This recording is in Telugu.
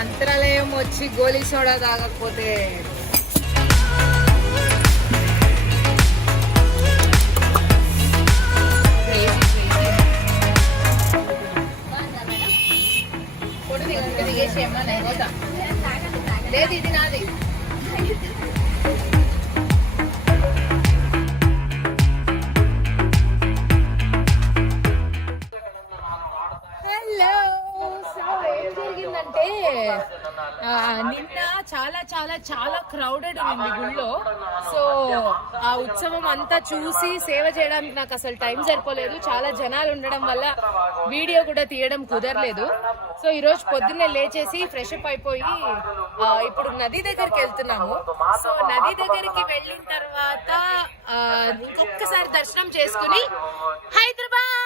మంత్రాలయం వచ్చి గోలీ సోడా తాగకపోతే లేదు ఇది నాది. హలో, సో ఏం జరిగిందంటే నిన్న చాలా చాలా చాలా క్రౌడెడ్ ఉంది గుళ్ళో. సో ఆ ఉత్సవం అంతా చూసి సేవ చేయడానికి నాకు అసలు టైం సరిపోలేదు. చాలా జనాలు ఉండడం వల్ల వీడియో కూడా తీయడం కుదరలేదు. సో ఈ రోజు పొద్దున్నే లేచేసి ఫ్రెష్ అప్ అయిపోయి ఇప్పుడు నది దగ్గరికి వెళ్తున్నాము. సో నది దగ్గరికి వెళ్ళిన తర్వాత ఇంకొకసారి దర్శనం చేసుకుని హైదరాబాద్